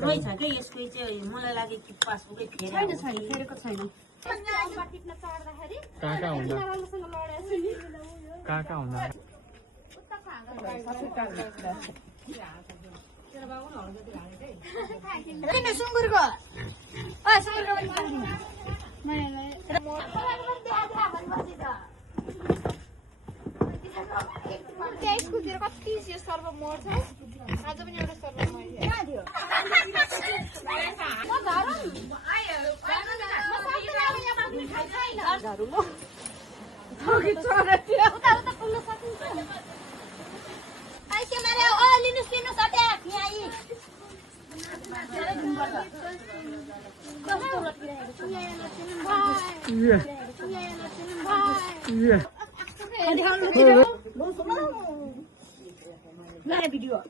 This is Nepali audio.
रहेछ के यसको चाहिँ मलाई लाग्यो कि पासबुकै छैन फेरेको छैन कहाँ हुँदा सुँगुरको स्कुलतिर कति यो सर्व मोड छ आज पनि एउटा सर्व भिडियो